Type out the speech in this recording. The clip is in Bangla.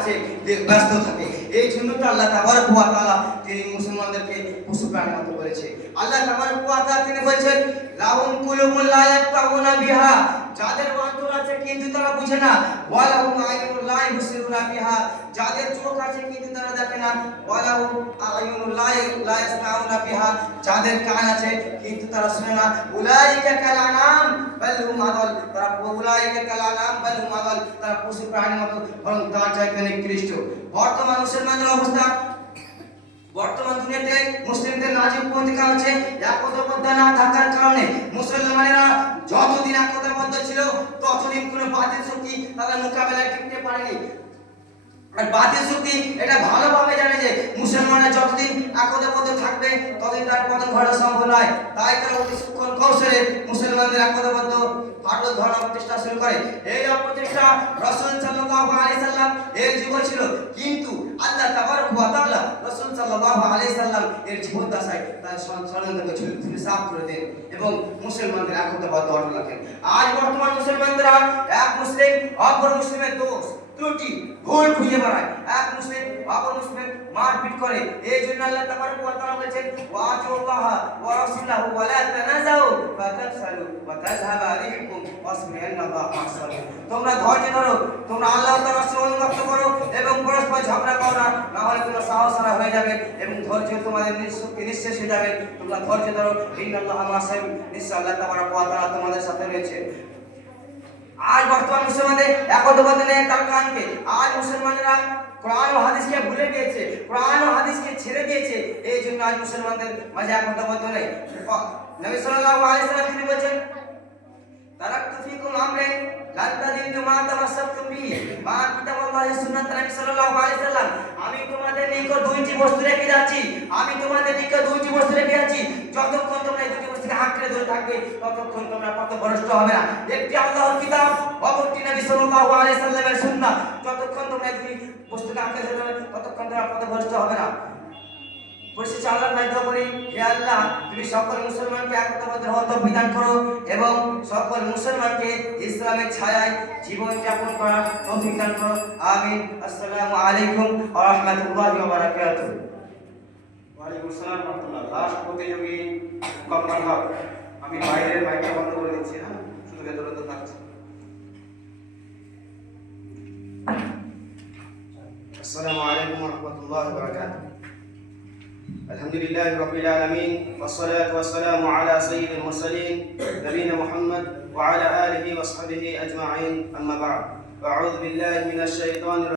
কাজে ব্যস্ত থাকে। এই জন্য তো আল্লাহ তাবারক ওয়া তাআলা তিনি মুসলমানদেরকে পশু প্রাণীর মতো বলেছে। আল্লাহ তাবারক ওয়া তাআলা তিনি বলেছেন লাহুম কুলুবুন লা ইয়াফকাহুনা বিহা, যাদের অন্তর আছে কিন্তু তারা বুঝে না, ওয়া লাহুম আয়ুনুন লা ইবসিরুনা বিহা, যাদের চোখ আছে কিন্তু তারা দেখে না, ওয়া লাহুম আয়ুনুন লা ইয়াসমাউনা বিহা, যাদের কান আছে কিন্তু তারা শুনে না, উলাইকা কাল আনাম বাল হুম আদাল, তারা উলাইকা কাল আনাম বাল হুম আদাল, তারা পশু প্রাণীর মতো বরং তার চাইতে নিকৃষ্ট। বর্তমান মুসলমানদের অবস্থা, বর্তমান দুনিয়াতে মুসলিমদের নাজিব পন্থা হচ্ছে একতাবদ্ধ না থাকার কারণে মুসলমানেরা যতদিন একতাবদ্ধ ছিল ততদিন কোনো বাতিল শক্তি তাদের মোকাবেলায় টিকতে পারেনি। আর বাতিল শক্তি এটা ভালোভাবে জানে যে মুসলমানরা যতদিন একতাবদ্ধ থাকবে ততদিন তার পতন ঘটা সম্ভব নয়। তাই তারা অতি সূক্ষ্ম কৌশলে মুসলমানদের একতাবদ্ধ ফাটল ধরার প্রচেষ্টা শুরু করে। এই প্রচেষ্টা রাসূল সাল্লাল্লাহু আলাইহি সাল্লাম এর যুগ ছিল, কিন্তু আল্লাহ তাবারক ওয়া তাআলা রাসূল সাল্লাল্লাহু আলাইহি সাল্লাম এর জীবদ্দশায় তার ষড়যন্ত্রকে ছুঁড়ে সাফ করে দেন এবং মুসলমানদের একতাবদ্ধ অটল রাখেন। আজ বর্তমান মুসলমানরা এক মুসলিম অপর মুসলিমের দোষ ত্রুটি ভুল খুঁজে বেড়ায়, এক মুসলিম অপর মুসলিম মারপিট করে। এই জন্য আল্লাহ তাবারক ওয়া তাআলা বলেছেন ওয়াতিউল্লাহ ওয়া রাসূলাহু ওয়া লা তানাযাউ ফাতাফসালু ওয়া তাযহাবা রিহুকুম ওয়াসবিরু ইন্নাল্লাহা মা'আস-সাবিরিন। তোমরা ধৈর্য ধরো, তোমরা আল্লাহ তাআলার রাসূল অনুগত করো এবং পরস্পর ঝগড়া করো না, না হলে তোমরা সাহসহারা হয়ে যাবে এবং ধৈর্য তোমাদের নিঃশেষ হয়ে যাবে। তোমরা ধৈর্য ধরো, ইন্নাল্লাহা মা'আস-সাবিরিন, নিশ্চয় আল্লাহ তাবারক ওয়া তাআলা তোমাদের সাথে রয়েছে। আজ বর্তমান মুসলমানদের একতাবদ্ধ নেই তার কারণকে আজ মুসলমানেরা কোরআন ও হাদিসকে ভুলে গিয়েছে, কোরআন ও হাদিসকে ছেড়ে দিয়েছে। এই জন্য আজ মুসলমানদের মাঝে একতাবদ্ধ নেই। নবী সাল্লাল্লাহু আলাইহি সাল্লাম তিনি বলেছেন তারাকতু ফীকুম আমরান লান তাদিল্লু মা তামাসসাকতুম বিহি মা কিতাবাল্লাহি সুন্নাত নবী সাল্লাল্লাহু আলাইহি সাল্লাম, আমি তোমাদের নিকট দুইটি বস্তু রেখে যাচ্ছি, আমি তোমাদের নিকট দুইটি বস্তু রেখে যাচ্ছি, যতক্ষণ তোমরা এই দুটি বস্তুকে আঁকড়ে ধরে থাকবে ততক্ষণ তোমরা পথভ্রষ্ট হবে না। একটি আল্লাহর কিতাব, অপরটি নবী সাল্লাল্লাহু আলাইহি সাল্লামের সুন্নাহ, যতক্ষণ তোমরা এই দুটি বস্তুকে আঁকড়ে ধরে থাকবে ততক্ষণ তোমরা পথভ্রষ্ট হবে না। পরিশেষে আল্লাহর কাছে দোয়া করি, হে আল্লাহ তুমি সকল মুসলমানকে একতাবদ্ধ হওয়ার তৌফিক বিধান করো এবং সকল মুসলমানকে ইসলামের ছায়ায় জীবন যাপন করার তৌফিক দান করো। আমিন। আসসালামু আলাইকুম ওয়া রাহমাতুল্লাহি ওয়া বারাকাতুহু। ওয়া আলাইকুম আসসালাম ওয়া রাহমাতুল্লাহ। লাস্ট প্রতিযোগী মুকাম্মাল হক, আমি বাইরের মাইকটা বন্ধ করে দিচ্ছি, হ্যাঁ, শুধু ভেতরে তো থাকছে। আসসালামু আলাইকুম ওয়া রাহমাতুল্লাহি ওয়া বারাকাতুহু। আলহামদুলিল্লাহি রাব্বিল আলামিন ওয়াস সালাতু ওয়াস সালামু আলা সাইয়্যিদিল মুরসালিন নবিয়িনা মুহাম্মদ ওয়া আলা আলিহি ওয়া সাহবিহি আজমাইন, আম্মা বা'দ। আউযু বিল্লাহি মিনাশ শাইতানির